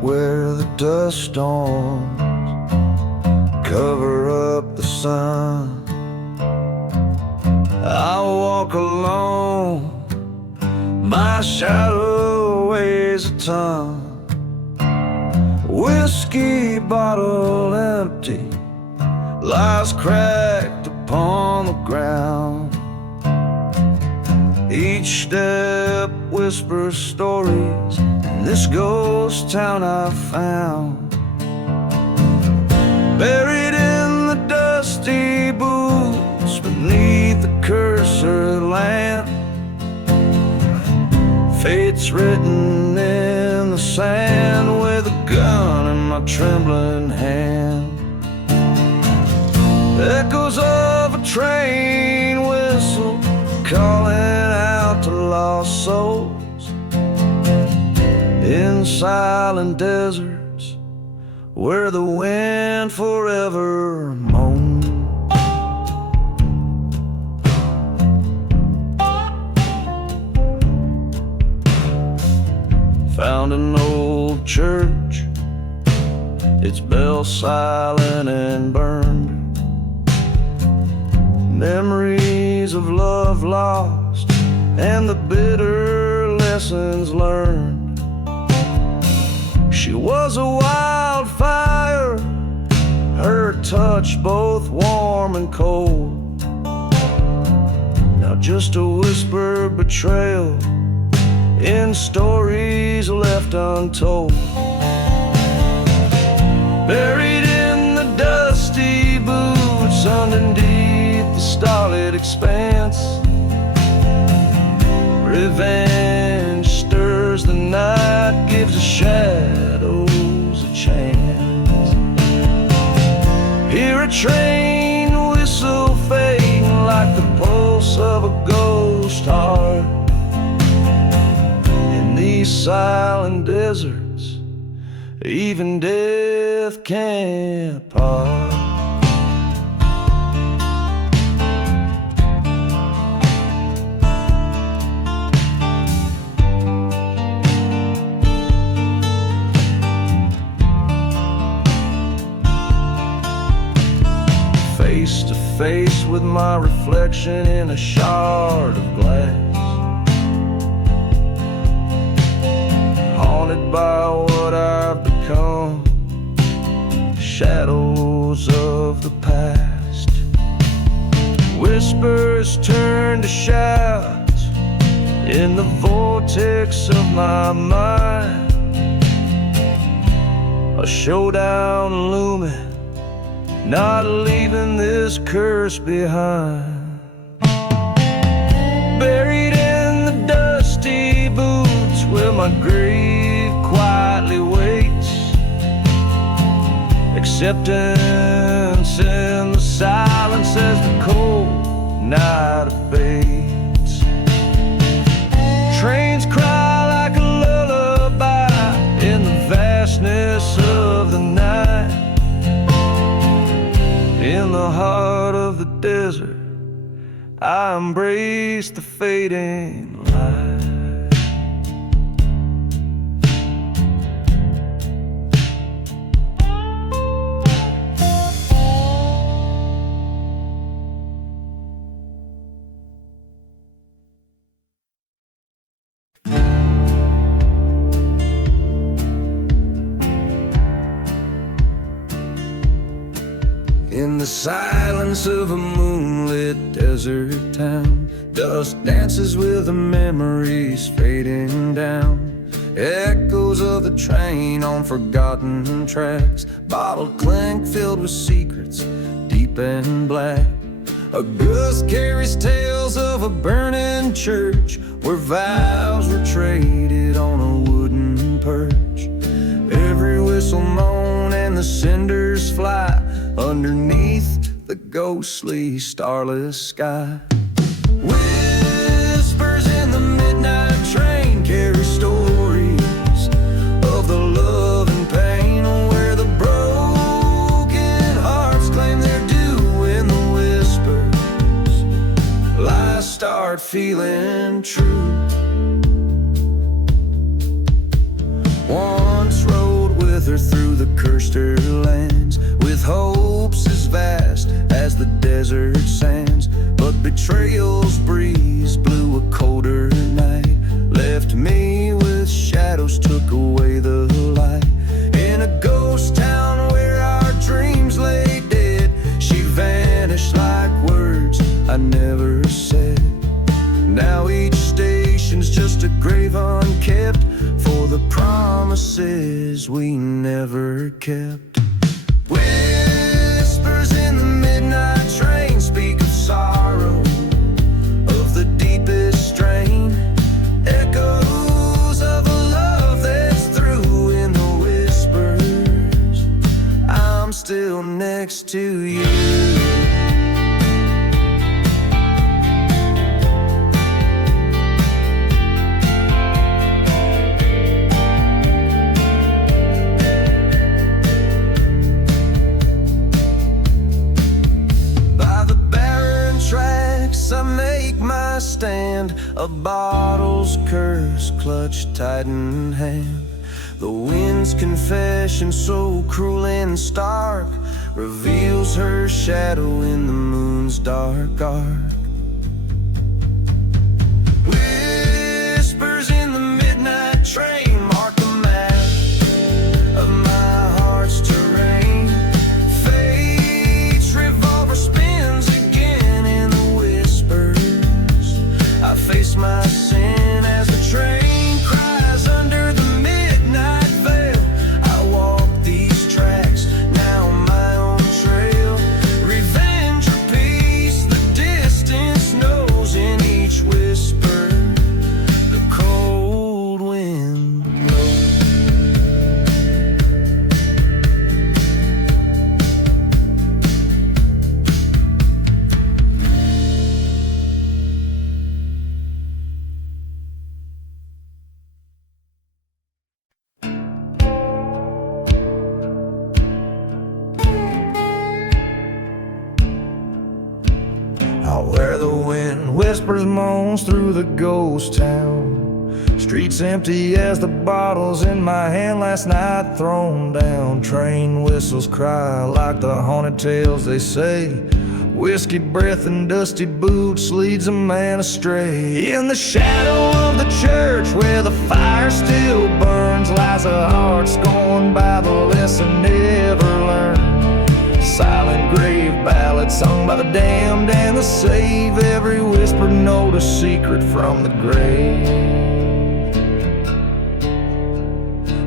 where the dust storms cover up the sun. I walk alone, my shadow weighs a ton. Whiskey bottle empty lies cracked upon the ground. Each step whispers stories in this ghost town I found. Buried in the dusty boots beneath the cursor lamp, fate's written in the sand with a gun in my trembling hand. Echoes of a train whistle calling out to lost souls in silent deserts where the wind forever moans. Found an old church, its bell silent and burned. Memories of love lost and the bitter lessons learned. She was a wildfire, her touch both warm and cold. Now just a whispered betrayal in stories left untold. Buried in the dusty boots underneath the starlit expanse, revenge stirs the night, gives the shadows a chance. Hear a train whistle fading like the pulse of a ghost heart. In these silent deserts, even death can't part. Face to face with my reflection in a shard of glass, haunted by what I've become, shadows of the past. Whispers turn to shouts in the vortex of my mind. A showdown looming, not leaving this curse behind. Buried in the dusty boots where my grave quietly waits, acceptance in the silence as the cold night abates. Trains cry like a lullaby in the vastness of the night. In the heart of the desert, I embrace the fading light. In the silence of a moonlit desert town, dust dances with the memories fading down. Echoes of the train on forgotten tracks, bottle clink filled with secrets deep and black. A gust carries tales of a burning church where vows were traded on a wooden perch. Every whistle moan and the cinders fly underneath the ghostly starless sky. Whispers in the midnight train carry stories of the love and pain, where the broken hearts claim their due when the whispers lies start feeling true. Once rode cursed her lands with hopes as vast as the desert sands. But betrayal's breeze blew a colder night, left me with shadows, took away the light. In a ghost town where our dreams lay dead, she vanished like words I never said. Now each station's just a grave unkept for the promises we never kept. Whispers in the midnight train speak of sorrow, of the deepest strain. Echoes of a love that's through in the whispers. I'm still next to you. I make my stand, a bottle's curse clutched tight in hand. The wind's confession, so cruel and stark, reveals her shadow in the moon's dark arc. Whispers in the midnight train mark the map of my heart's terrain. Fate's revolver spins again in the I face my sin as the train cries under the midnight veil. I walk these tracks, now my own trail. Revenge or peace, the distance knows in each whisper the cold wind blows. Where the wind whispers moans through the ghost town, streets empty as the bottles in my hand last night thrown down. Train whistles cry like the haunted tales they say. Whiskey breath and dusty boots leads a man astray. In the shadow of the church where the fire still burns lies a heart scorned by the lesson never learned. Silent grave ballad sung by the damned and the saved. Every whispered note a secret from the grave.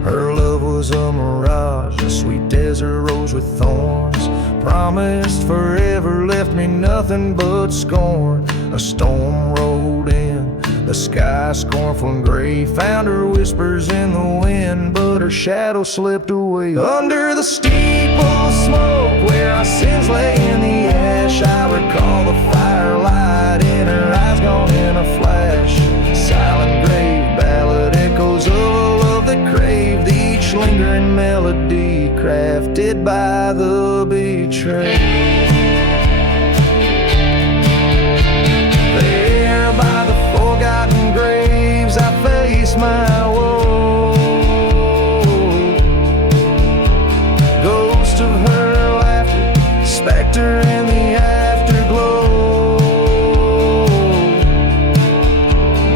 Her love was a mirage, a sweet desert rose with thorns. Promised forever, left me nothing but scorn. A storm rolled in, the sky scornful and gray. Found her whispers in the wind, but her shadow slipped away. Under the steeple smoke where our sins lay in the ash, I recall the firelight in her eyes gone in a flash. Silent grave ballad echoes of a love that craved, each lingering melody crafted by the betrayed. There by the forgotten graves I face my woe. Ghost of her laughter, specter in the afterglow.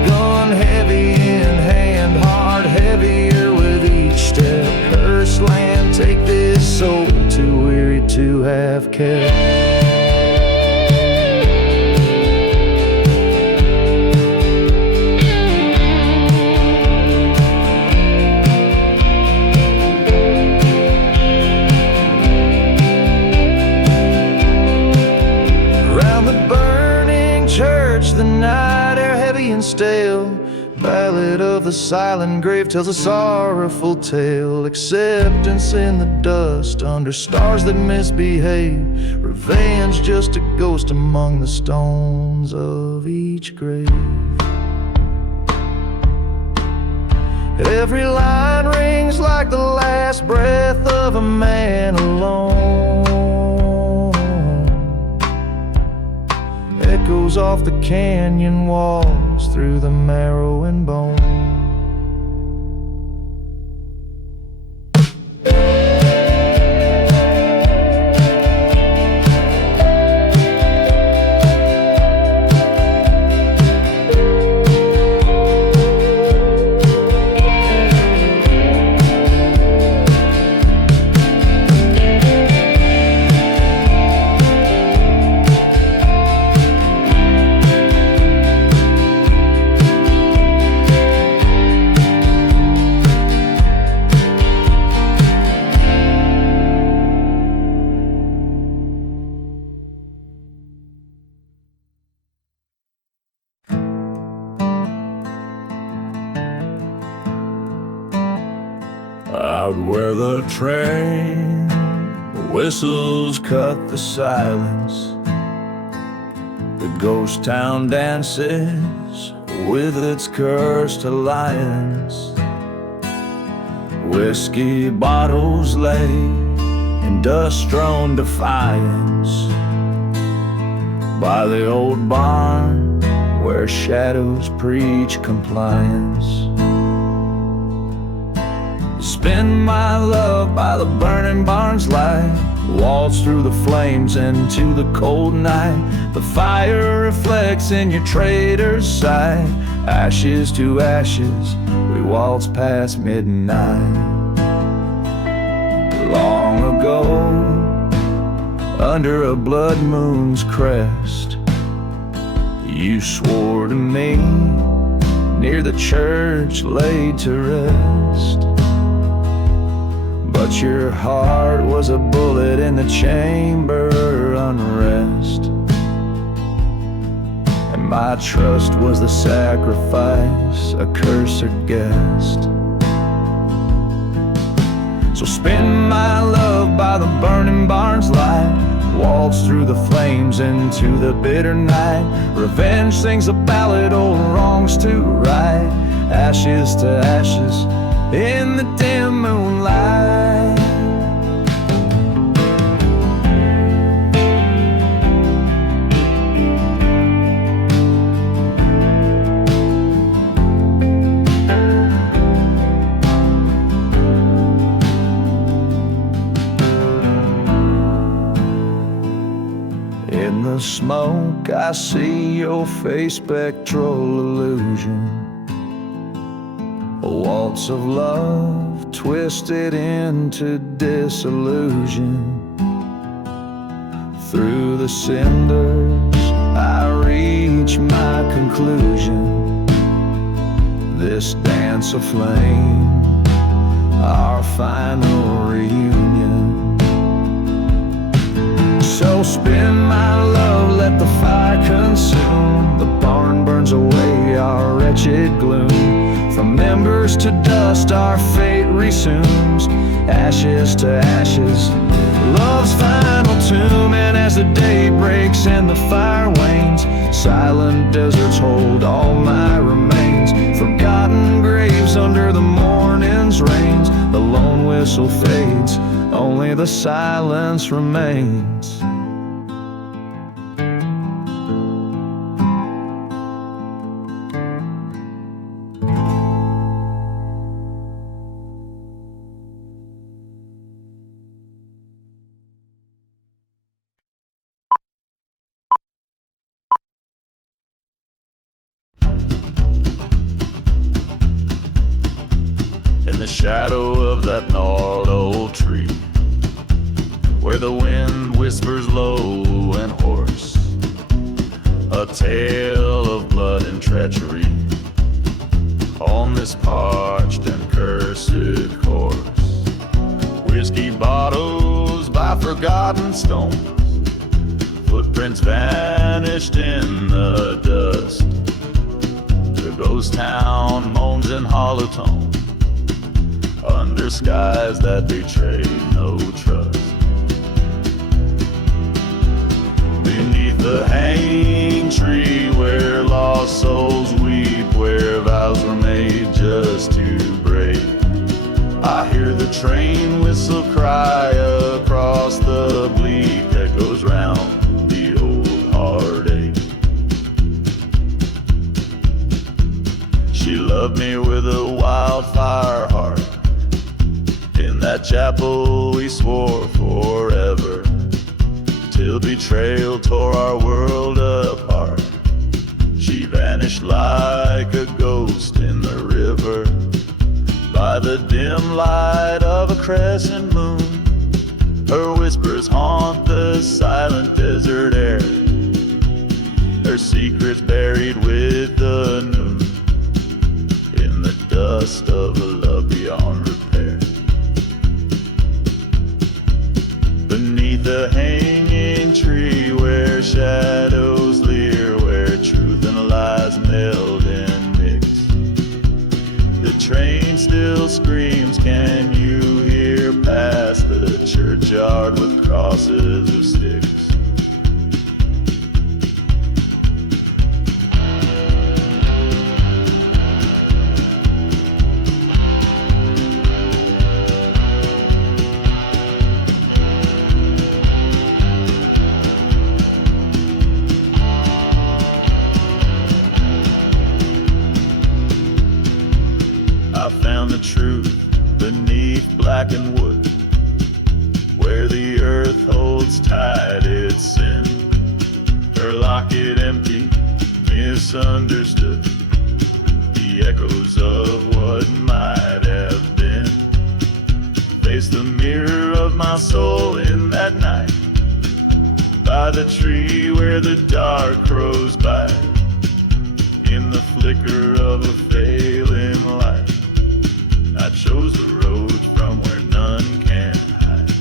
Gun heavy in hand, heart heavier with each step. Cursed land, take this soul, too weary to have kept. The night air heavy and stale, ballad of the silent grave tells a sorrowful tale. Acceptance in the dust under stars that misbehave. Revenge just a ghost among the stones of each grave. Every line rings like the last breath of a man alone. Echoes off the canyon walls through the marrow and bone. Out where the train whistles cut the silence, the ghost town dances with its cursed alliance. Whiskey bottles lay in dust-strewn defiance by the old barn where shadows preach compliance. Spend my love by the burning barn's light, waltz through the flames into the cold night. The fire reflects in your trader's sight. Ashes to ashes, we waltz past midnight. Long ago, under a blood moon's crest, you swore to me near the church laid to rest. But your heart was a bullet in the chamber unrest, and my trust was the sacrifice, a cursed guest. So spend my love by the burning barn's light, waltz through the flames into the bitter night. Revenge sings a ballad, old wrongs to right. Ashes to ashes in the dim moonlight. In the smoke I see your face, spectral illusion, a waltz of love twisted into disillusion. Through the cinders I reach my conclusion. This dance of flame, our final reunion. So spin my love, let the fire consume. The barn burns away our wretched gloom. From embers to dust our fate resumes. Ashes to ashes, love's final tomb. And as the day breaks and the fire wanes, silent deserts hold all my remains. Forgotten graves under the morning's rains. The lone whistle fades, only the silence remains. In the shadow of that gnarled old tree, where the wind whispers low and hoarse, a tale of blood and treachery on this parched and cursed course. Whiskey bottles by forgotten stones, footprints vanished in the dust. The ghost town moans in hollow tone, under skies that betray no trust. Beneath the hanging tree where lost souls weep, where vows were made just to break, I hear the train whistle cry across the bleak that goes round the old heartache. She loved me with a wildfire heart. In that chapel we swore forever, till betrayal tore our world apart. She vanished like a ghost in the river, by the dim light of a crescent moon. Her whispers haunt the silent desert air, her secrets buried with the noon, in the dust of a love beyond repair. Beneath the hanging tree where shadows leer, where truth and lies meld and mix, the train still screams, can you churchyard with crosses of sticks. I found the truth beneath blackened wood, where the earth holds tight its sin. Her locket empty, misunderstood, the echoes of what might have been. Face the mirror of my soul in that night, by the tree where the dark crows bite. In the flicker of a failing light, I chose the road from where none can hide.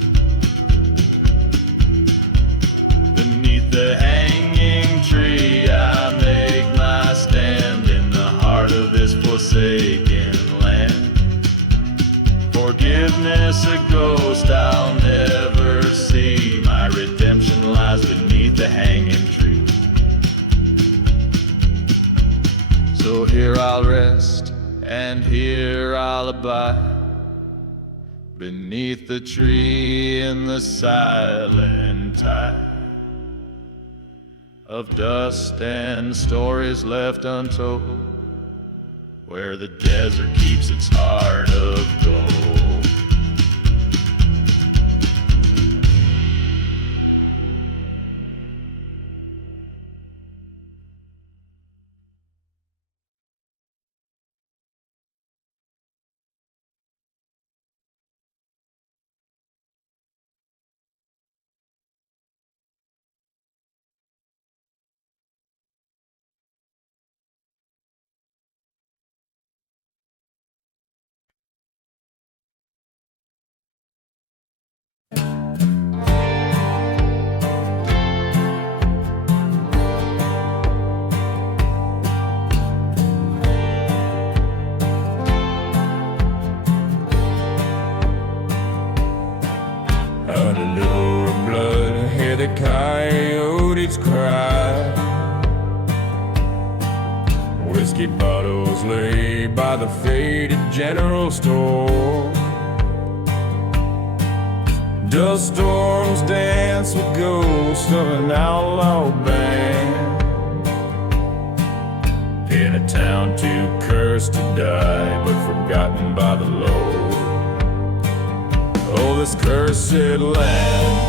Beneath the hanging tree, I make my stand in the heart of this forsaken land. Forgiveness a ghost I'll never see. My redemption lies beneath the hanging tree. So here I'll rest, and here I'll abide, beneath the tree in the silent tide of dust and stories left untold, where the desert keeps its heart of gold. Under of blood, hear the coyotes cry. Whiskey bottles lay by the faded general store. Dust storms dance with ghosts of an outlaw band, in a town too cursed to die, but forgotten by the Lord. Oh, this cursed land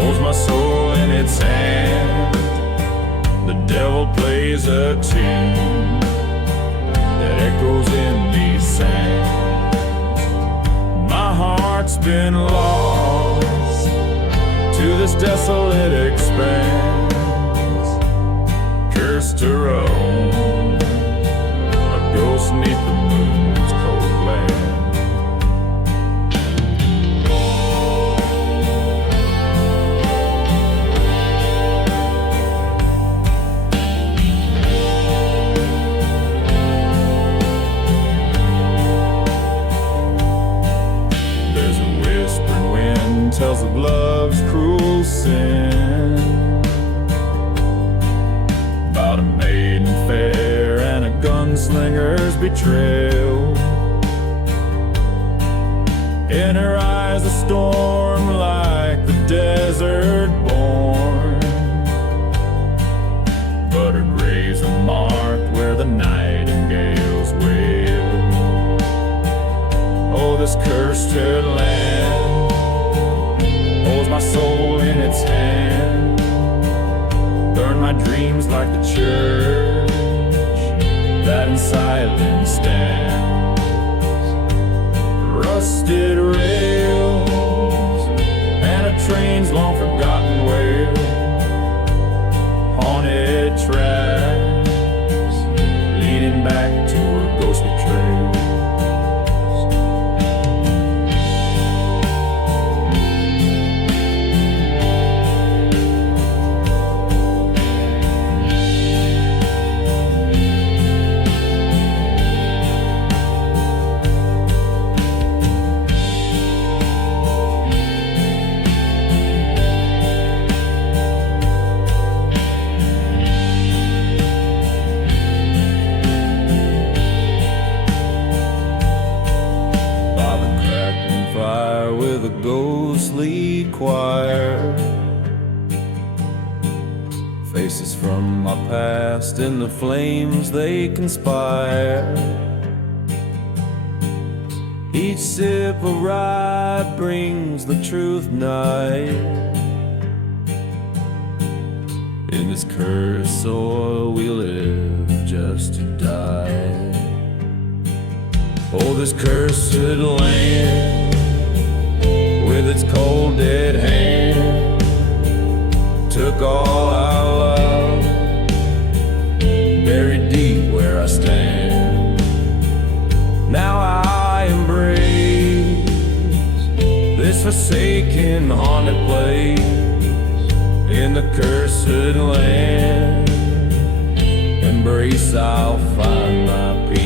holds my soul in its hand. The devil plays a tune that echoes in these sands. My heart's been lost to this desolate expanse, cursed to roam, a ghost 'neath the moon's cold glare. Tells of love's cruel sin, about a maiden fair and a gunslinger's betrayal. In her eyes a storm like the desert born, but her graves are marked where the nightingales wail. Oh, this cursed land holds my soul in its hand. Burn my dreams like the church that in silence stands. Rusted rails and a train's long forgotten wail. Haunted tracks leading back to a ghostly trail. Faces from my past, in the flames they conspire. Each sip of rye brings the truth nigh. In this cursed soil we live just to die. Oh, this cursed land with its cold dead hand took all our love, buried deep where I stand. Now I embrace this forsaken haunted place. In the cursed land, embrace, I'll find my peace.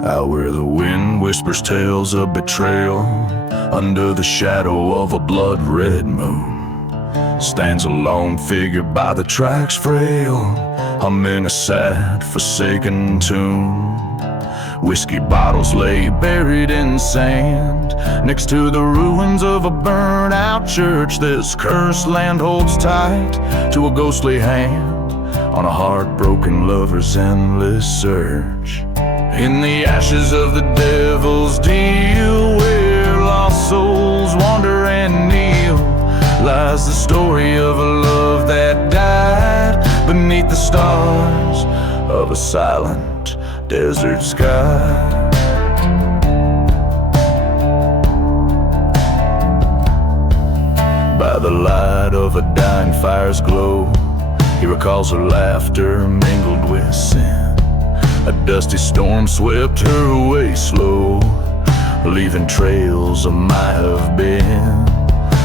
Out where the wind whispers tales of betrayal, under the shadow of a blood-red moon, stands a lone figure by the tracks frail, humming a sad, forsaken tune. Whiskey bottles lay buried in sand, next to the ruins of a burned-out church. This cursed land holds tight to a ghostly hand on a heartbroken lover's endless search. In the ashes of the devil's deal, where lost souls wander and kneel, lies the story of a love that died beneath the stars of a silent desert sky. By the light of a dying fire's glow, he recalls her laughter mingled with sin. A dusty storm swept her away slow, leaving trails of might have been.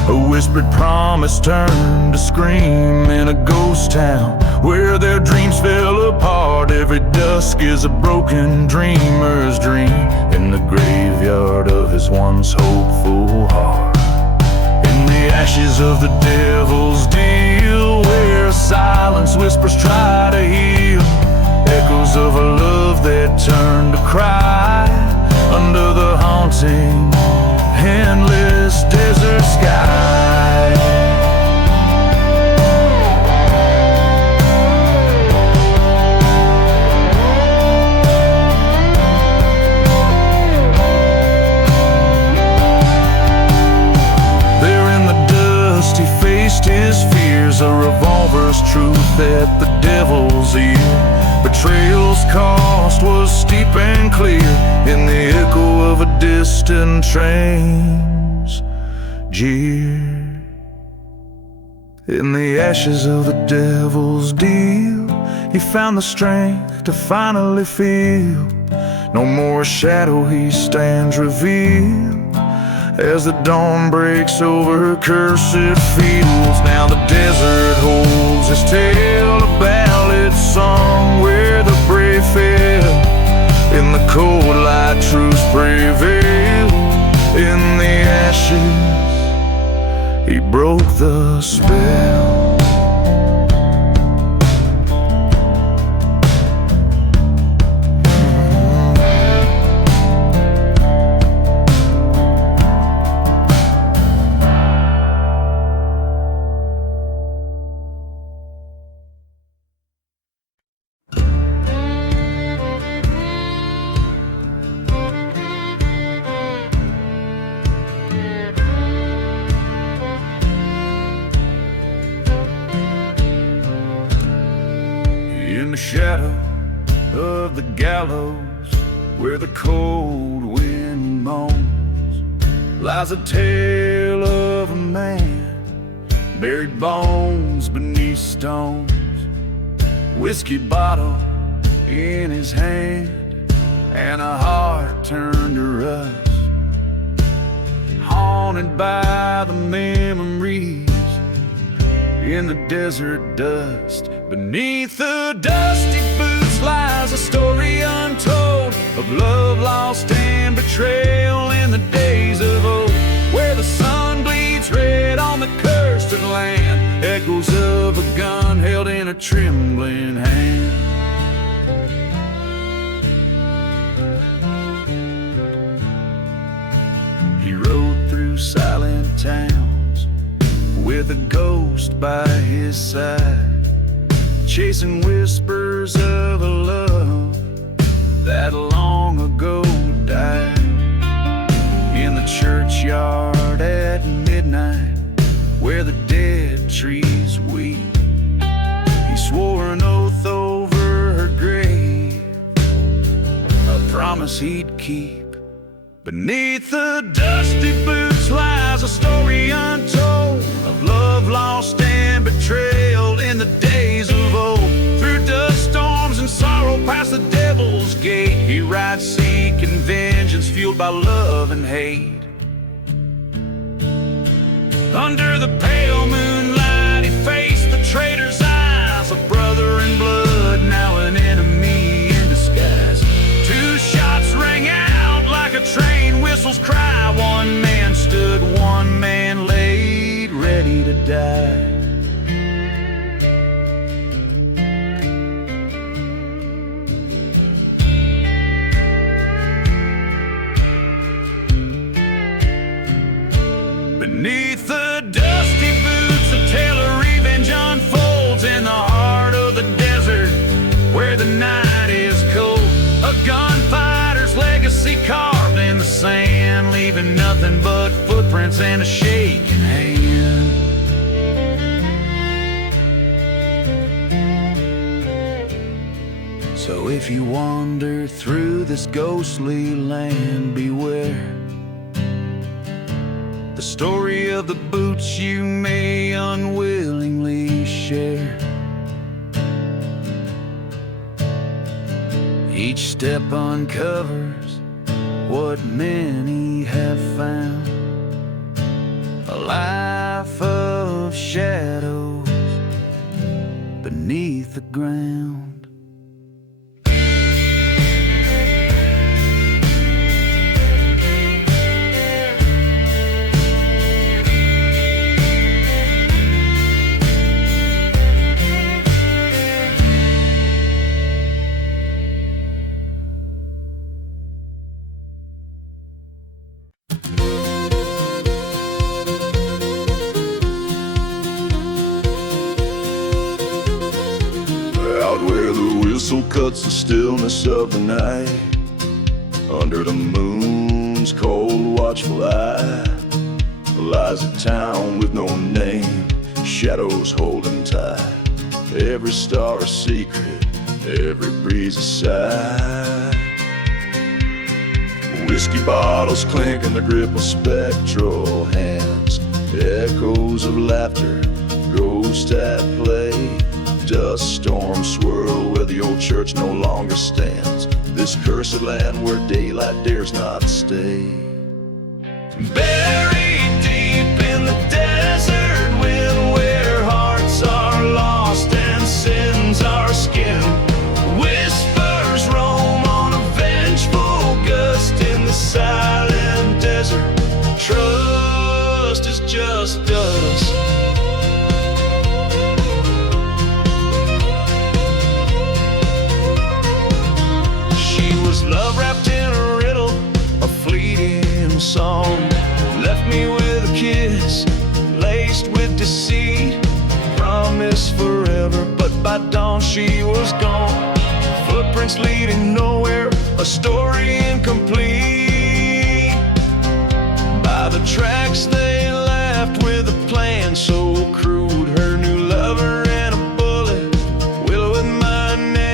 A whispered promise turned to scream in a ghost town where their dreams fell apart. Every dusk is a broken dreamer's dream in the graveyard of his once hopeful heart. In the ashes of the devil's deal, where silence whispers try to heal, echoes of a love that turned to cry under the haunting, endless desert sky. There in the dust he faced his fears, a revolver's truth at the devil's ear. Betrayal's cost was steep and clear in the echo of a distant train's jeer. In the ashes of the devil's deal, he found the strength to finally feel no more shadow. He stands revealed as the dawn breaks over cursed fields. Now the desert holds his tale, a ballad song where the brave fell. In the cold light truth prevailed. In the ashes he broke the spell. the shadow of the gallows, where the cold wind moans, lies a tale of a man, buried bones beneath stones, whiskey bottle in his hand, and a heart turned to rust, haunted by the memories in the desert dust. Beneath the dusty boots lies a story untold of love lost and betrayal in the days of old, where the sun bleeds red on the cursed land, echoes of a gun held in a trembling hand. He rode through silent towns with a ghost by his side, chasing whispers of a love that long ago died. In the churchyard at midnight, where the dead trees weep, he swore an oath over her grave, a promise he'd keep. Beneath the dusty boots lies a story untold of love lost and betrayal in the days of old. Through dust storms and sorrow past the devil's gate, he rides seeking vengeance fueled by love and hate. Under the pale moonlight he faced the traitor's eyes, a brother in blood, now an enemy in disguise. Two shots rang out like a train whistle's cry. One man stood, one man laid, ready to die. Beneath the dusty boots, a tale of revenge unfolds in the heart of the desert, where the night is cold. A gunfighter's legacy carved in the sand, leaving nothing but footprints and a shaking hand. So if you wander through this ghostly land, beware the story of the boots you may unwillingly share. Each step uncovers what many have found, a life of shadows beneath the ground. Cuts the stillness of the night, under the moon's cold watchful eye, lies a town with no name, shadows holding tight. Every star a secret, every breeze a sigh. Whiskey bottles clink in the grip of spectral hands, echoes of laughter, ghosts at play. Dust storms swirl where the old church no longer stands, this cursed land where daylight dares not stay. Buried deep in the desert wind, where hearts are lost and sins are skinned, whispers roam on a vengeful gust in the silent desert. Trust is just dust. Love wrapped in a riddle, a fleeting song, left me with a kiss laced with deceit, promised forever, but by dawn she was gone. Footprints leading nowhere, a story incomplete, by the tracks they left with a plan so crude. Her new lover and a bullet, willow in my neck,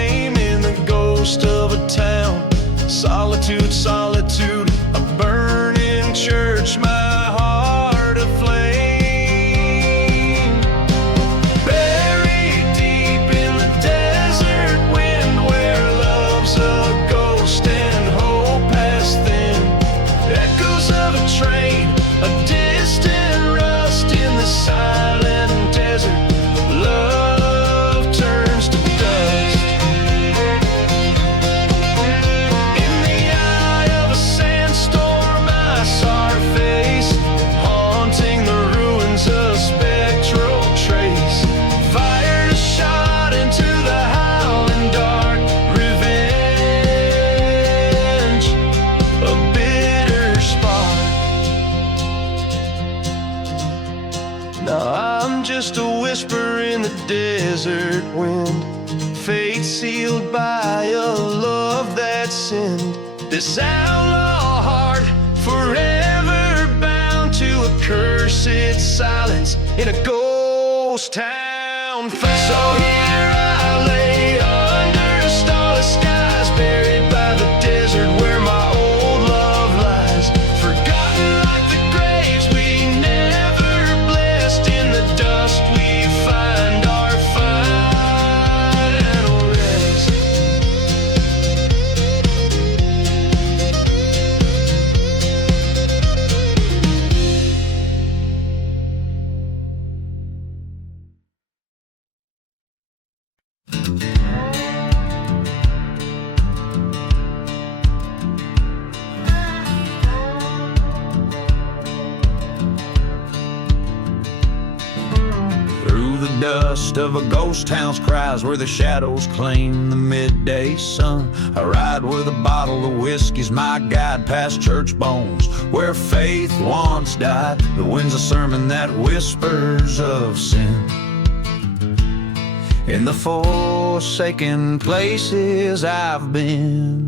the desert wind, fate sealed by a love that sinned. This outlaw heart forever bound to a cursed silence in a ghost town found. So here I lay under starless skies, buried by the desert where my old love lies, forgotten like the graves we never blessed. In the dust we find our final rest. Through the dust of a ghost town's cries, where the shadows claim the midday sun, I ride with a bottle of whiskey's my guide, past church bones where faith once died. The wind's a sermon that whispers of sin. In the forsaken places I've been,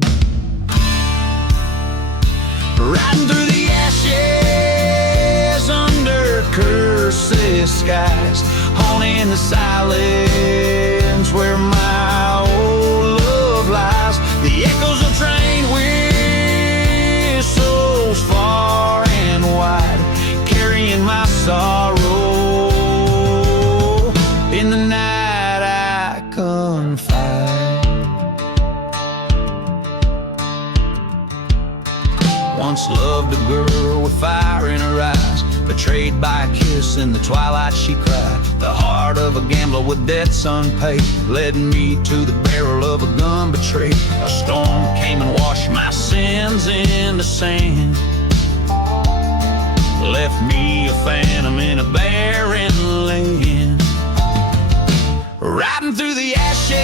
riding through the ashes under cursed skies, haunting the silence where my old love lies. The echoes of train whistles far and wide, carrying my sorrow. In the night I confide. Once loved a girl with fire in her eyes, betrayed by a kiss in the twilight she cried. The heart of a gambler with debts unpaid led me to the barrel of a gun betrayed. A storm came and washed my sins into sand, left me a phantom in a barren land. Riding through the ashes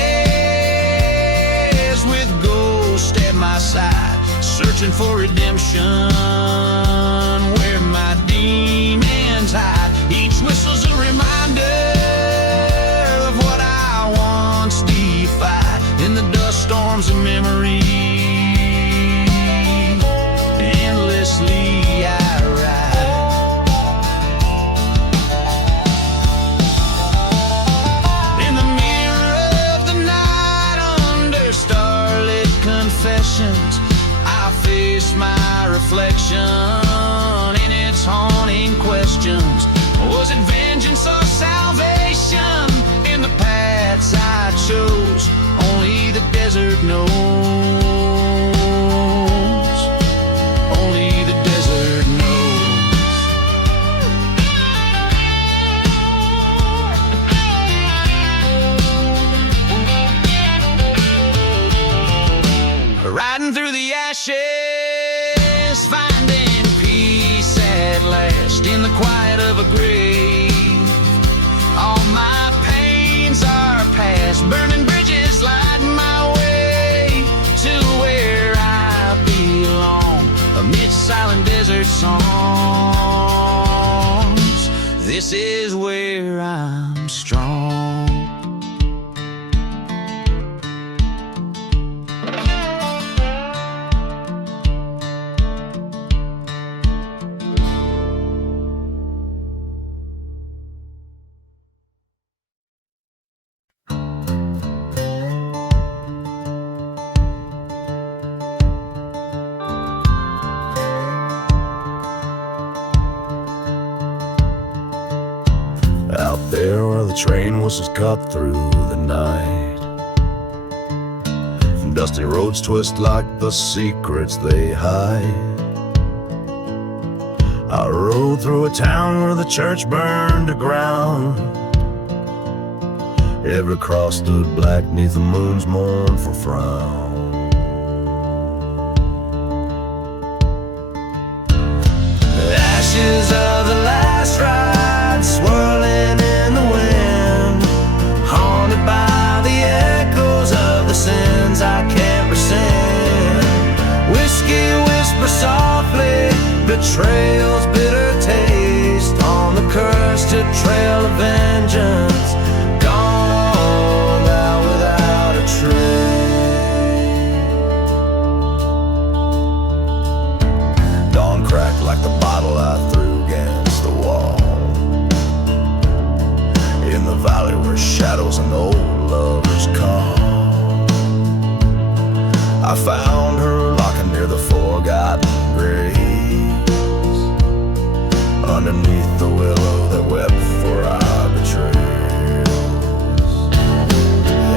with ghosts at my side, searching for redemption where my demons hide. Each whistle's a reminder of what I once defied. In the dust storms of memory, endlessly I ride. In the mirror of the night, under starlit confessions, I face my reflection in its haunting questions. Was it vengeance or salvation in the paths I chose? Only the desert knows. Only the desert knows. Riding through the ashes, finding peace at last in the quiet of a grave. All my pains are past, burning bridges lighting my way to where I belong, amid silent desert songs. This is where I'm strong. Out there where the train whistles cut through the night, dusty roads twist like the secrets they hide. I rode through a town where the church burned to ground. Every cross stood black neath the moon's mournful frown. Ashes of the last ride swirling in the wind, haunted by the echoes of the sins I can't rescind. Whiskey whispers softly, betrayal's bitter taste on the cursed trail of vengeance. her shadows and old lovers come. I found her locking near the forgotten graves, underneath the willow that wept for our betrayals.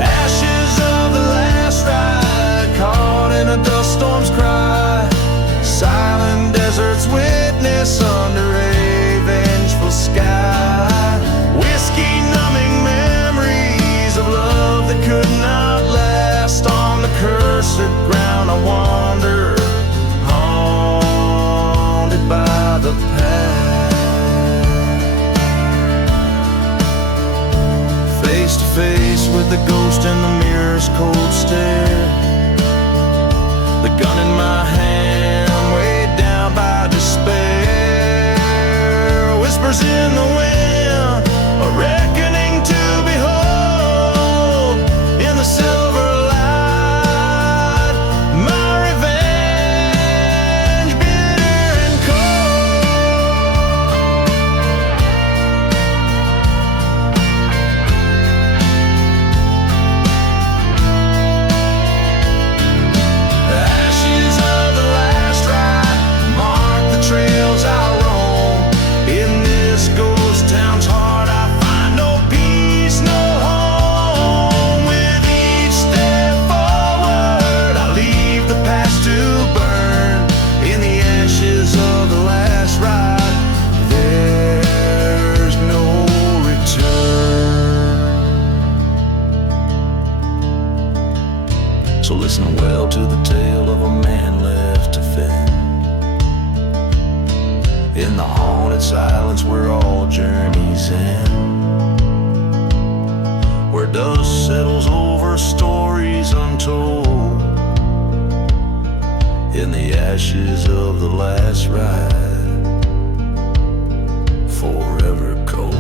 Ashes of the last ride, caught in a dust storm's cry. Silent desert's witness under a vengeful sky. Whiskey numbing memories of love that could not last. On the cursed ground I wander, haunted by the past. Face to face with the ghost in the mirror's cold stare. The gun in my hand, weighed down by despair. Whispers in the wind, a reckoning to behold. In the silver light, my revenge, bitter and trails I roam. In this ghost town's heart I find no peace, no home. With each step forward I leave the past to burn. In the ashes of the last ride there's no return. So listen well to the tale of a man left to fend. In the haunted silence where all journeys end, where dust settles over stories untold. In the ashes of the last ride, forever cold.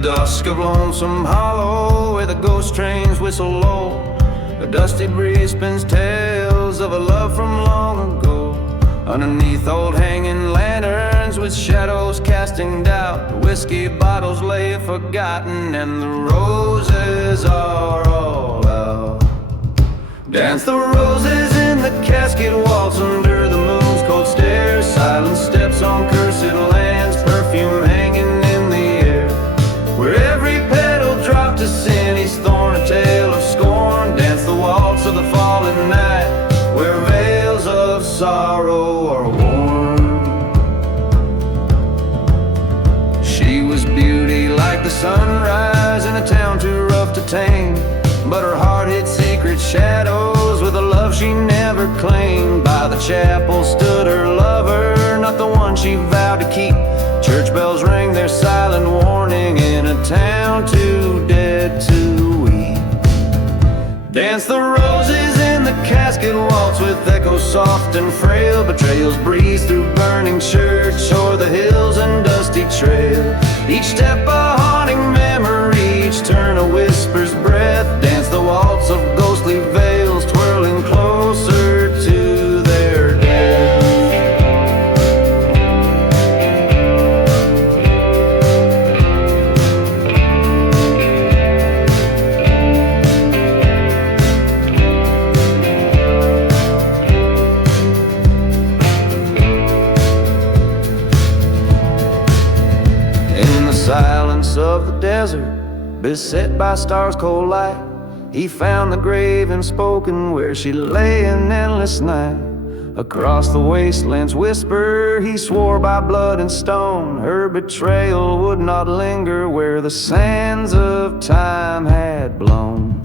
Dusk of Lonesome Hollow, where the ghost trains whistle low, a dusty breeze spins tales of a love from long ago. Underneath old hanging lanterns with shadows casting doubt, the whiskey bottles lay forgotten and the roses are all out. Dance the roses in the casket waltz under the moon's cold stare. Silent steps on cursed lands, perfume hanging in the air. Where every petal dropped to sin, each thorn a tale of scorn. Dance the waltz of the fallen night, where veils of sorrow are worn. She was beauty like the sunrise in a town too rough to tame, but her heart hid secret shadows with a love she never claimed. By the chapel stood her lover, not the one she vowed to keep. Church bells rang their silent warning in a town too dead to weep. Dance the roses in the casket waltz with echoes soft and frail. Betrayals breeze through burning church o'er the hills and dusty trail. Each step a haunting memory, each turn a whisper's breath. Dance the waltz of ghostly veils twirling closer to their death. Silence of the desert, beset by stars' cold light, he found the grave unspoken where she lay in endless night. Across the wasteland's whisper, he swore by blood and stone, her betrayal would not linger where the sands of time had blown.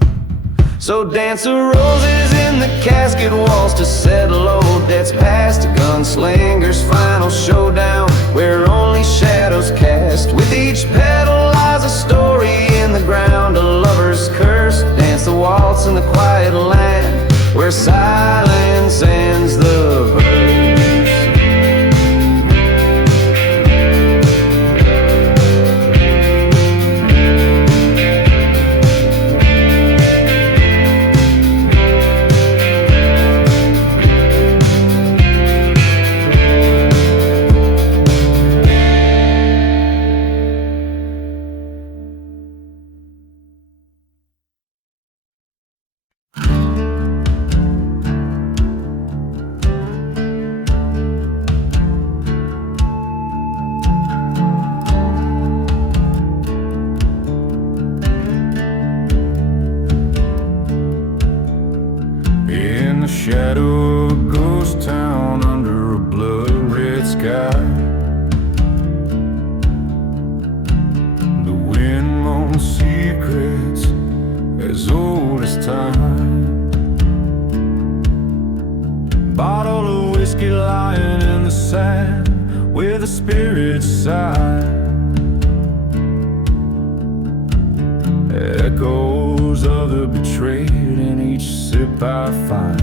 So dance the roses in the casket waltz to settle old debts past, a gunslinger's final showdown where only shadows cast. With each petal lies a story in the ground, a lover's curse. Dance the waltz in the quiet land where silence ends the verse. secrets as old as time. Bottle of whiskey lying in the sand where the spirits sigh. Echoes of the betrayed in each sip I find.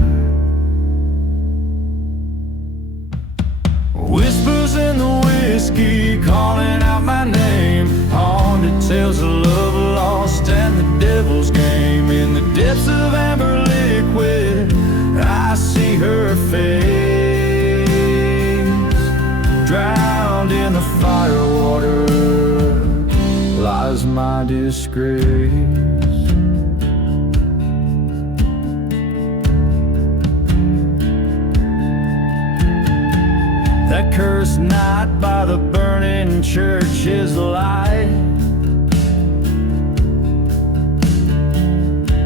Whispers in the whiskey calling out my name. Haunted tales of love lost and the devil's game. In the depths of amber liquid I see her face, drowned in the firewater lies my disgrace. That cursed night by the burning church is a lie.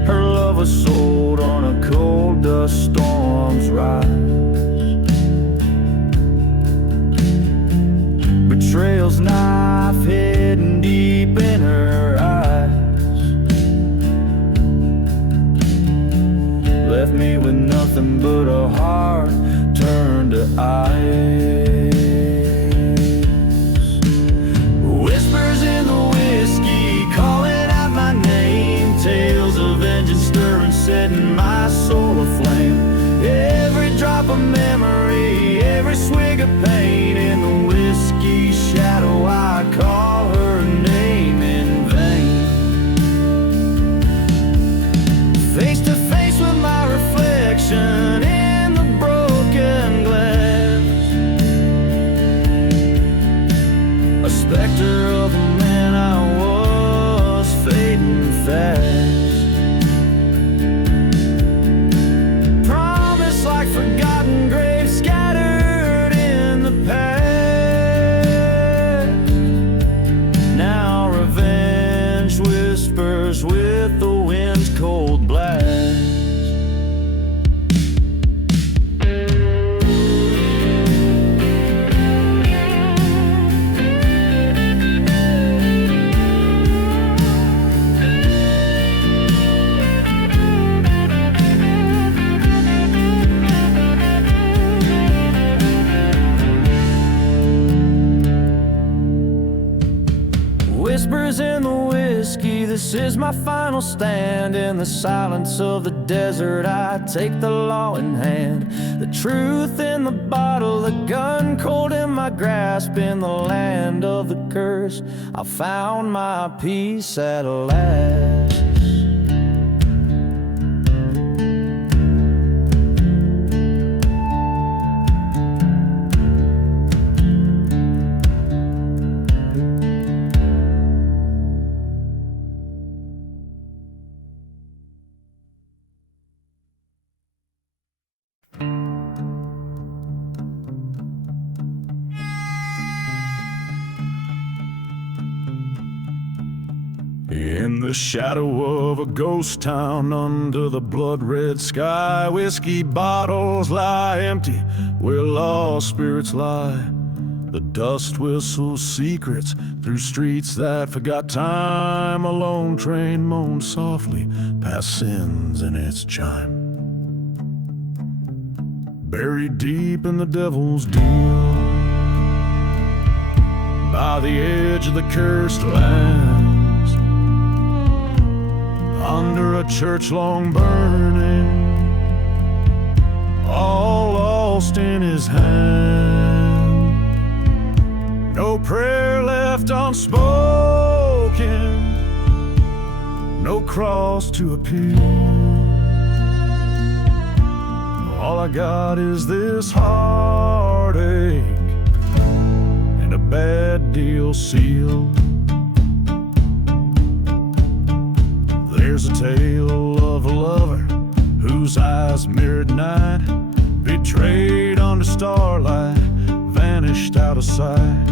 Her love was sold on a cold dust storm's rise. Betrayal's knife hidden deep in her eyes left me with nothing but a heart turned to ice. Whispers in the whiskey calling out my name. Tales of vengeance stirring, setting my soul aflame. Every drop of memory, every swig of pain. In the whiskey shadow I call her name in vain. Face to face with my reflection in the broken glass. A specter of the man I was fading fast. Promise like forgotten graves scattered in the past. Now revenge whispers with the wind's cold blast. Whispers in the whiskey, this is my final stand. In the silence of the desert I take the law in hand. The truth in the bottle, the gun cold in my grasp. In the land of the curse I found my peace at last. In the shadow of a ghost town under the blood-red sky, whiskey bottles lie empty where lost spirits lie. The dust whistles secrets through streets that forgot time. A lone train moans softly past sins in its chime. Buried deep in the devil's deal, by the edge of the cursed lands, under a church long burning, all lost in his hand. No prayer left unspoken, no cross to appeal. All I got is this heartache and a bad deal sealed. There's a tale of a lover whose eyes mirrored night, betrayed under starlight, vanished out of sight.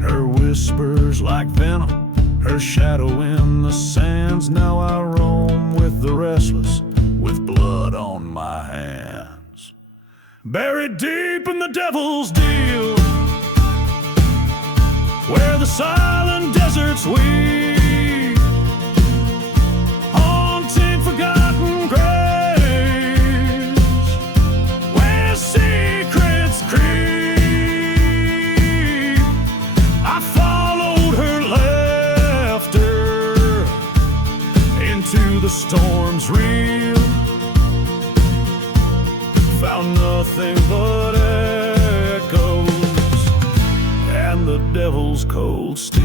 Her whispers like venom, her shadow in the sands. Now I roam with the restless, with blood on my hands. Buried deep in the devil's deal, where the silent deserts weep, the storm's real. Found nothing but echoes and the devil's cold steel.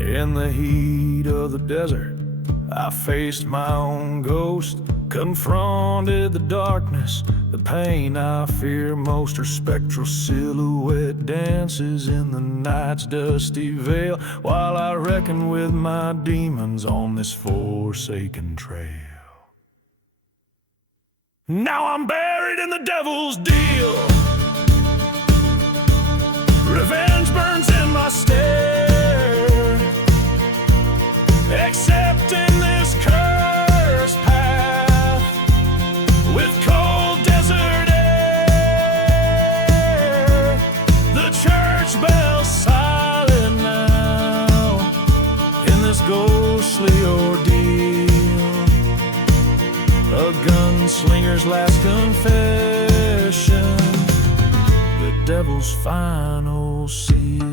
In the heat of the desert, I faced my own ghost, confronted the darkness, the pain I fear most. Her spectral silhouette dances in the night's dusty veil, while I reckon with my demons on this forsaken trail. Now I'm buried in the devil's deal. Revenge burns in my stare, accepting this cursed path with cold desert air. The church bell's silent now in this ghostly ordeal. A gunslinger's last confession, the devil's final seal.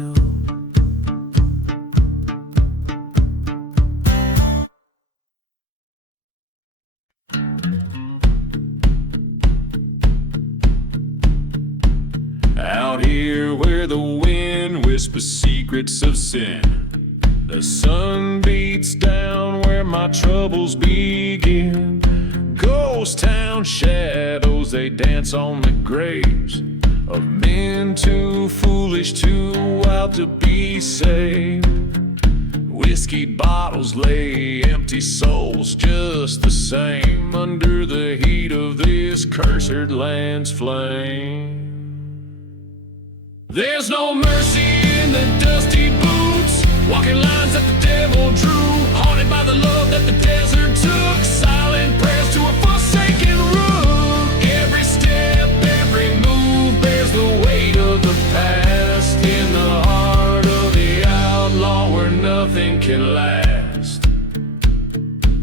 Out here where the wind whispers secrets of sin, the sun beats down where my troubles begin. Ghost town shadows, they dance on the graves of men too foolish, too wild to be saved. Whiskey bottles lay empty souls just the same under the heat of this cursed land's flame. There's no mercy in the dusty boots, walking lines that the devil drew, haunted by the love that the desert took, silent prayers to a forsaken rook. Every step, every move bears the weight of the past, in the heart of the outlaw where nothing can last.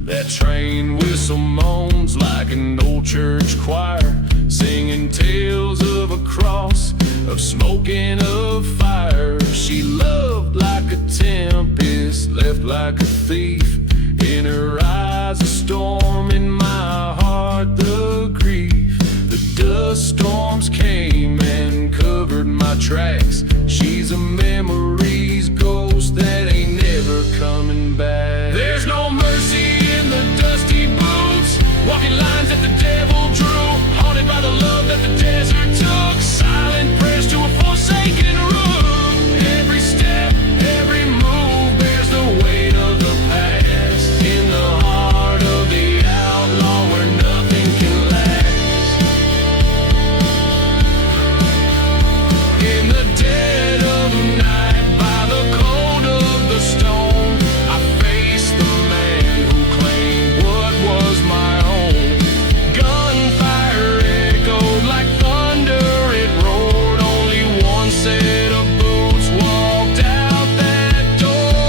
That train whistle moans like an old church choir, singing tales of a cross, of smoke and of fire. She loved like a tempest, left like a thief. In her eyes a storm, in my heart the grief. The dust storms came and covered my tracks. She's a memory's ghost that ain't never coming back. There's no mercy in the dusty boots, walking lines that the devil drew, haunted by the love that the desert took, silent prayers to a forsaken room. Every step, every move bears the weight of the past, in the heart of the outlaw where nothing can last. In the dead of night, by the cold of the stone, I faced the man who claimed what was my own. Gunfire echoed like thunder, it roared. Only one set of boots walked out that door.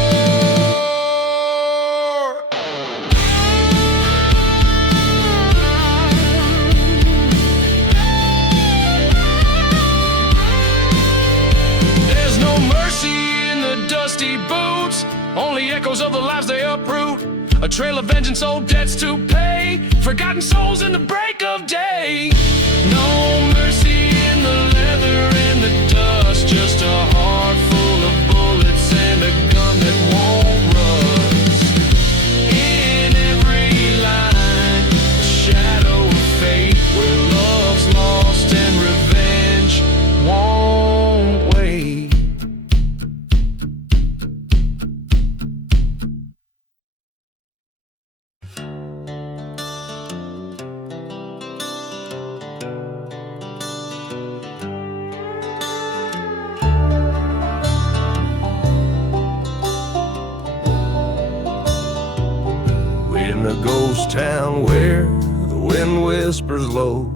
There's no mercy in the dusty boots, only echoes of the lives they uproot. A trail of vengeance, old debts to pay, forgotten souls in the break of day. No mercy in the leather and the dust, just a heart full of bullets and a gun that won't rust. In every line, a shadow of fate, where love's lost and revenge won't wait. In a ghost town where the wind whispers low,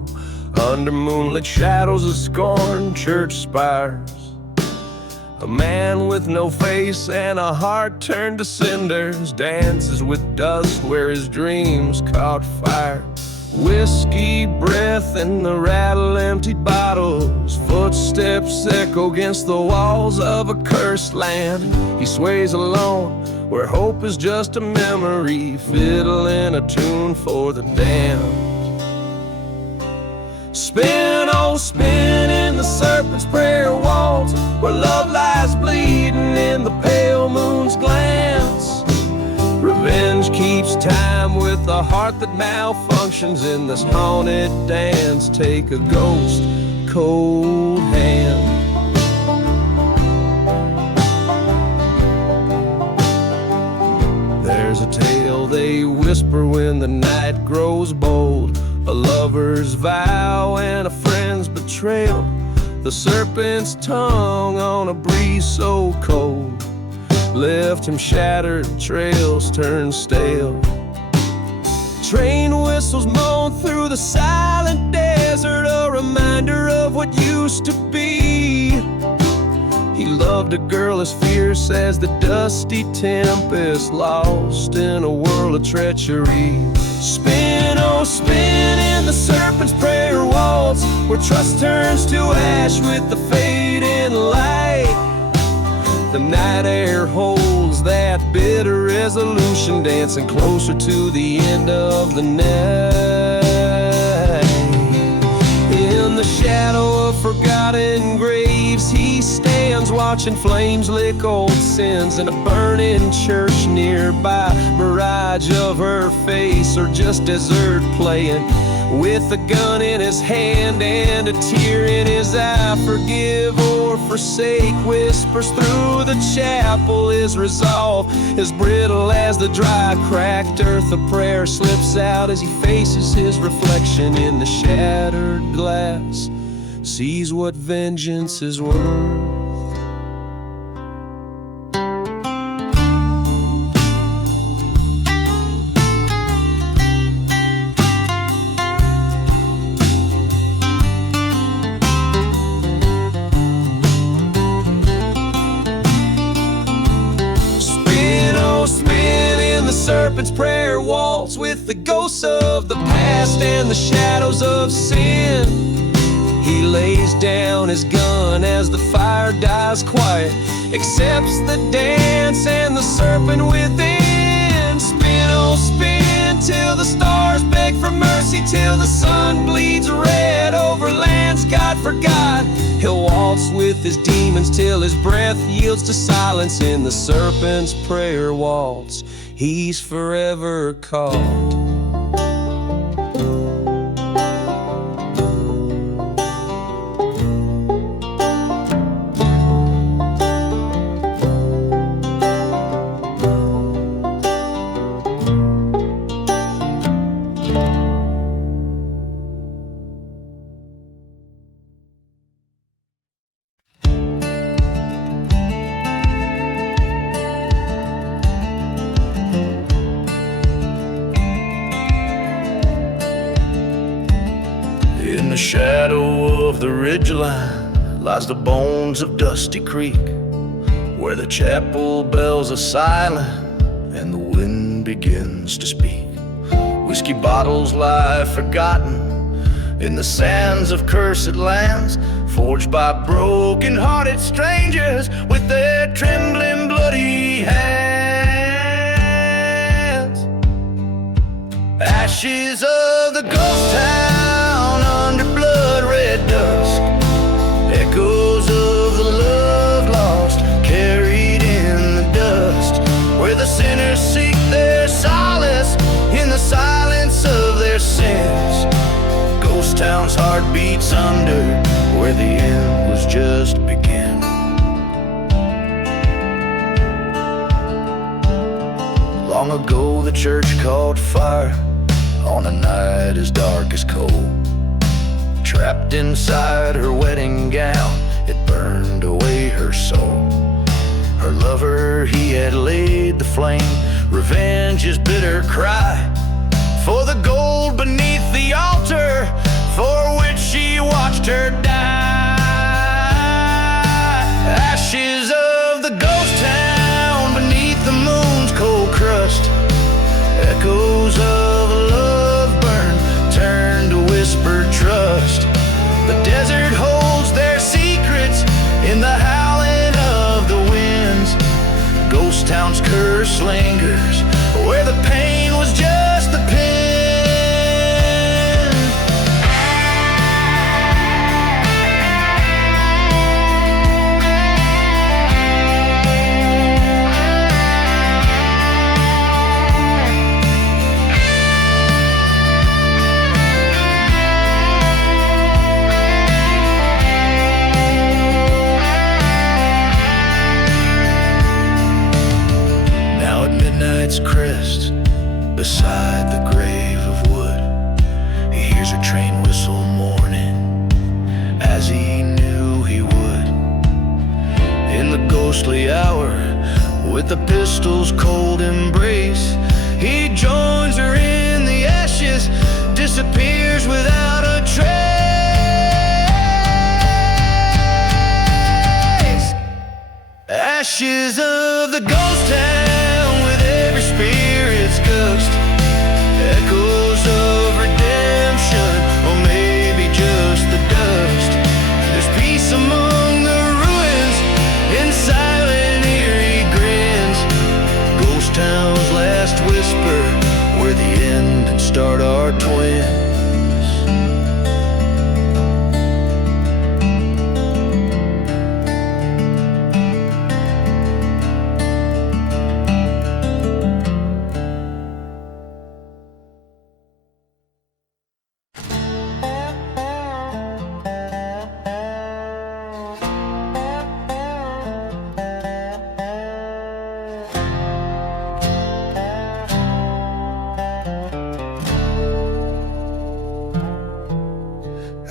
under moonlit shadows of scorned church spires, A man with no face and a heart turned to cinders dances with dust where his dreams caught fire. Whiskey breath in the rattle-emptied bottles. Footsteps echo against the walls of a cursed land. He sways alone where hope is just a memory, fiddling a tune for the damned. Spin, oh spin in the serpent's prayer waltz, where love lies bleeding in the pale moon's glance. Revenge keeps time with a heart that malfunctions in this haunted dance. Take a ghost cold hand. There's a tale they whisper when the night grows bold, a lover's vow and a friend's betrayal. The serpent's tongue on a breeze so cold left him shattered, trails turned stale. Train whistles moan through the silent desert, a reminder of what used to be. He loved a girl as fierce as the dusty tempest, lost in a world of treachery. Spin, oh spin in the serpent's prayer waltz, where trust turns to ash with the fading light. The night air holds that bitter resolution, dancing closer to the end of the night. In the shadow of forgotten graves, he stands watching flames lick old sins in a burning church nearby. Mirage of her face, or just desert playing with a gun in his hand and a tear in his eye. Forgive or forsake whispers through the chapel. His resolve as brittle as the dry cracked earth. A prayer slips out as he faces his reflection in the shattered glass, sees what vengeance is worth. Serpent's prayer waltz with the ghosts of the past and the shadows of sin. He lays down his gun as the fire dies quiet, accepts the dance and the serpent within. Spin, oh spin, till the stars beg for mercy, till the sun bleeds red over lands God forgot. He'll waltz with his demons till his breath yields to silence. In the serpent's prayer waltz, he's forever caught. In the shadow of the ridgeline lies the bones of Dusty Creek, where the chapel bells are silent and the wind begins to speak. Whiskey bottles lie forgotten in the sands of cursed lands, forged by broken-hearted strangers with their trembling bloody hands. Ashes of the ghost town under blood-red dusk, echoes of the love lost carried in the dust, where the sinners seek their solace in the silence of their sins. Ghost town's heart beats under where the end was just beginning. Long ago the church caught fire on a night as dark as coal. Trapped inside her wedding gown, it burned away her soul. Her lover, he had laid the flame, revenge's bitter cry, for the gold beneath the altar for which she watched her die. Ashes curse lingers, where the pain was just the pen. Crest beside the grave of wood, he hears a train whistle mourning as he knew he would. In the ghostly hour, with the pistol's cold embrace, he joins her in the ashes, disappears without a trace. Ashes of the ghost town, spirit's ghost, echoes of redemption, or maybe just the dust. There's peace among the ruins, in silent eerie grins. Ghost town's last whisper, where the end and start are twins.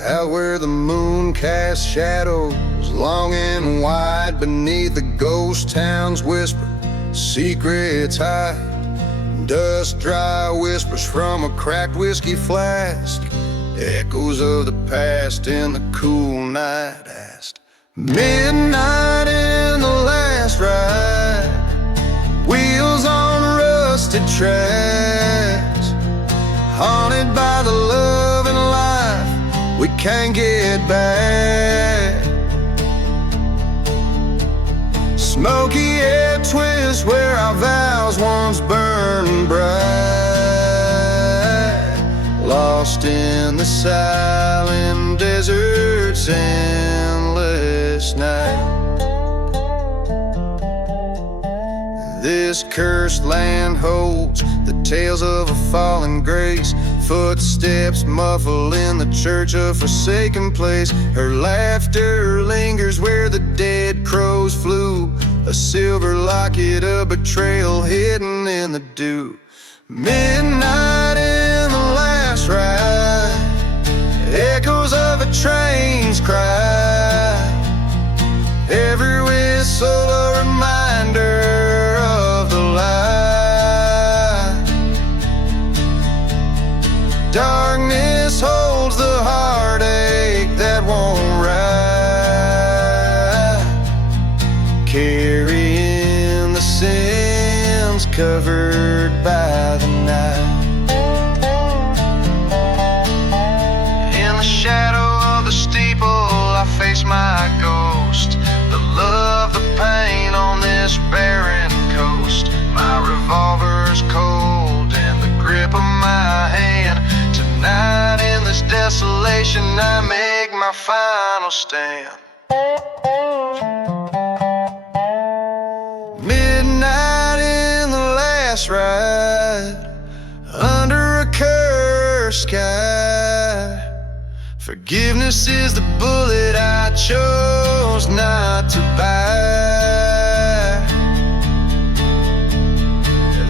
Out where the moon casts shadows long and wide, beneath the ghost town's whisper, secrets hide. Dust dry whispers from a cracked whiskey flask, echoes of the past in the cool night asked. Midnight in the last ride, wheels on rusted tracks, haunted by the love and life we can't get back. Smoky air twists where our vows once burned bright, lost in the silent desert's endless night. This cursed land holds the tales of a fallen grace, footsteps muffle in the church, a forsaken place. Her laughter lingers where the dead crows flew, a silver locket, a betrayal hidden in the dew. Midnight in the last ride, echoes of a train's cry, every whistle a reminder of the light. Darkness holds the heartache that won't ride, carrying the sins covered by the night. In the shadow of the steeple I face my ghost, the love, the pain on this barren coast. My revolver's cold in the grip of my hand. Tonight in this desolation I make my final stand. Midnight in the last ride, under a cursed sky. Forgiveness is the bullet I chose not to buy.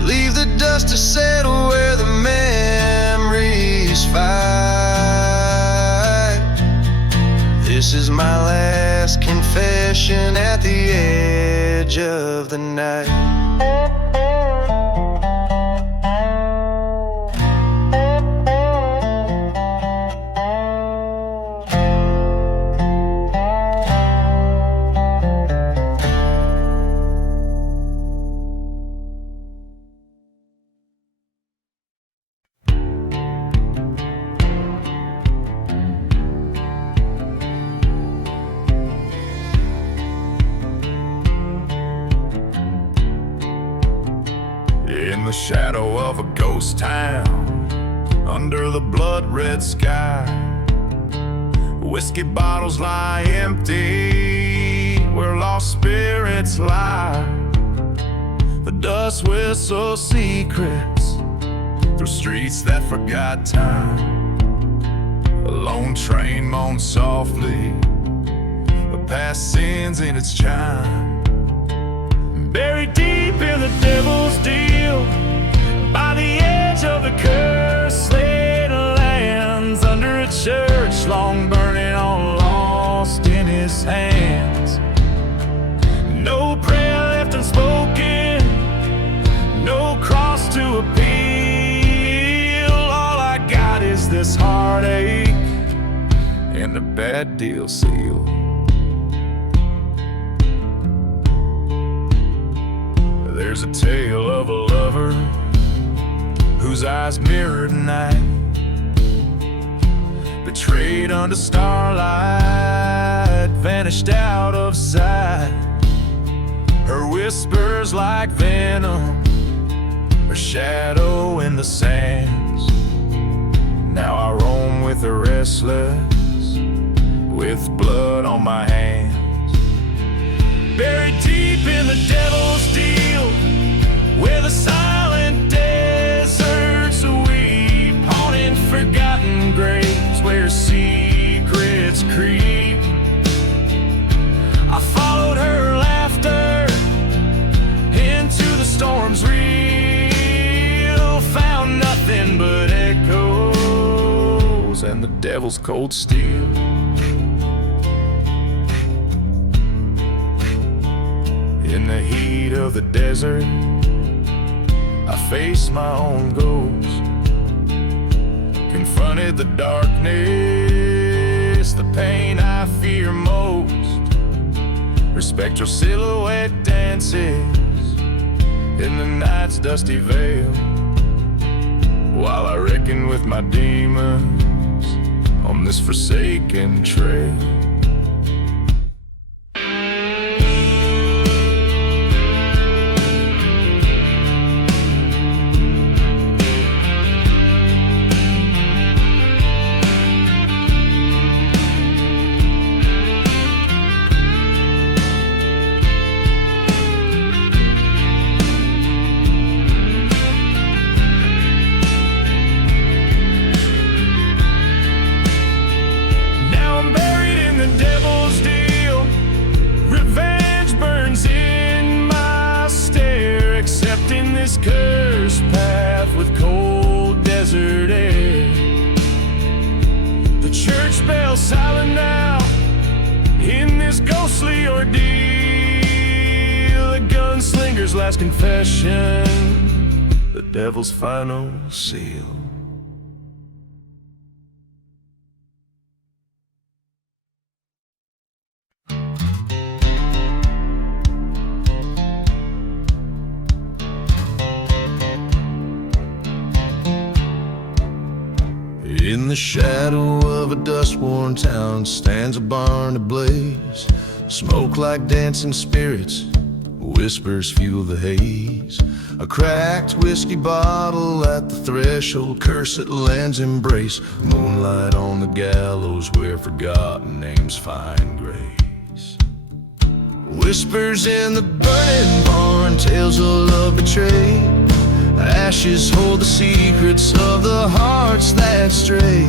Leave the dust to settle where the memories fight. This is my last confession at the edge of the night. the shadow of a ghost town, under the blood-red sky, whiskey bottles lie empty where lost spirits lie. The dust whistles secrets through streets that forgot time. A lone train moans softly, the past sins in its chime. Buried deep in the devil's deal, by the edge of the cursed lands, under a church long burning on, lost in his hands. No prayer left unspoken, no cross to appeal. All I got is this heartache and a bad deal seal. There's a tale of a lover whose eyes mirrored night, betrayed under starlight, vanished out of sight. Her whispers like venom, her shadow in the sands. Now I roam with the restless, with blood on my hands. Buried deep in the devil's deal, where the silent deserts weep, haunting forgotten graves where secrets creep. I followed her laughter into the storm's reel, found nothing but echoes and the devil's cold steel. In the heat of the desert, I faced my own ghost, confronted the darkness, the pain I fear most. Her spectral silhouette dances in the night's dusty veil, while I reckon with my demons on this forsaken trail. Cursed path with cold desert air. The church bell's silent now in this ghostly ordeal. The gunslinger's last confession, the devil's final seal. In the shadow of a dust-worn town stands a barn ablaze. Smoke like dancing spirits, whispers fuel the haze. A cracked whiskey bottle at the threshold, curse at land's embrace. Moonlight on the gallows where forgotten names find grace. Whispers in the burning barn, tales of love betrayed. Ashes hold the secrets of the hearts that stray.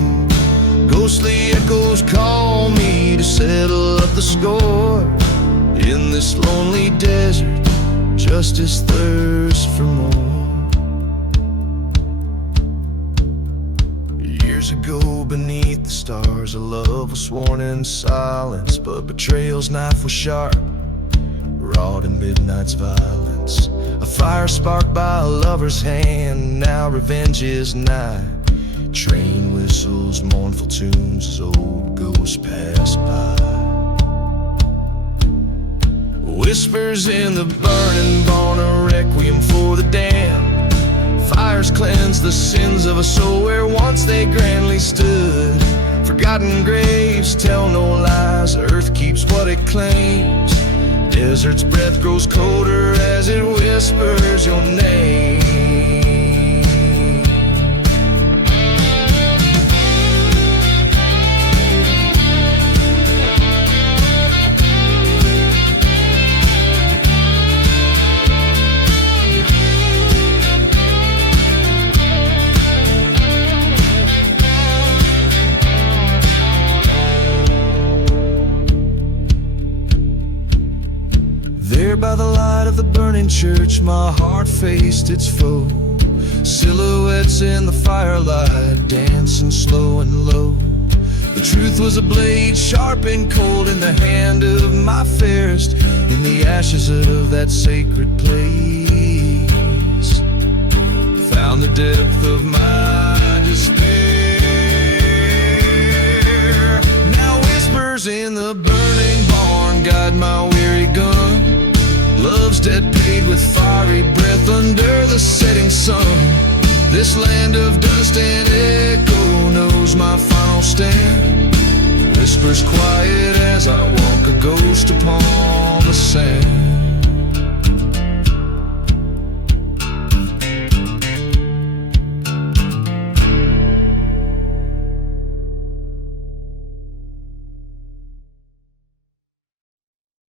Ghostly echoes call me to settle up the score. In this lonely desert, justice thirsts for more. Years ago beneath the stars, a love was sworn in silence, but betrayal's knife was sharp, raw to midnight's violence. A fire sparked by a lover's hand, now revenge is nigh. Train whistles, mournful tunes as old ghosts pass by. Whispers in the burning barn, a requiem for the damned. Fires cleanse the sins of a soul where once they grandly stood. Forgotten graves tell no lies, earth keeps what it claims. desert's breath grows colder as it whispers your name. There by the light of the burning church, my heart faced its foe. Silhouettes in the firelight, dancing slow and low. The truth was a blade, sharp and cold in the hand of my fairest, in the ashes of that sacred place. Found the depth of my despair. Now whispers in the burning barn guide my weary gun. Love's debt paid with fiery breath under the setting sun. This land of dust and echo knows my final stand. Whispers quiet as I walk